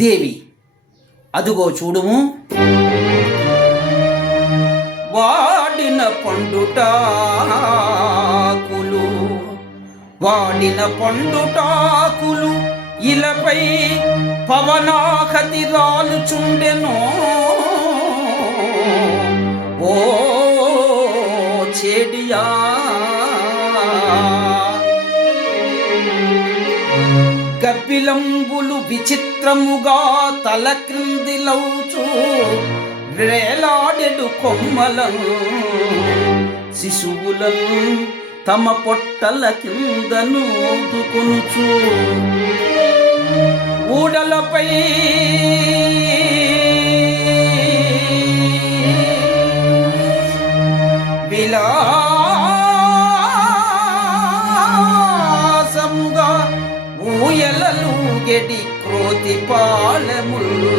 దేవి అదుగో చూడుము, వాడిన పండుటాకులు వాడిన పండుటాకులు ఇలపై పవనాకతి రాలుచుండెను. ఓ చెడియా గబ్బిలంబులు విచిత్రముగా తల క్రిందిలవుచు వేలాడెడు కొమ్మలను శిశువులను తమ పొట్టల కింద నూదుకొనుచు ఊడలపై విలాసముగా ఊయలలు గెడి క్రోతి పాలములు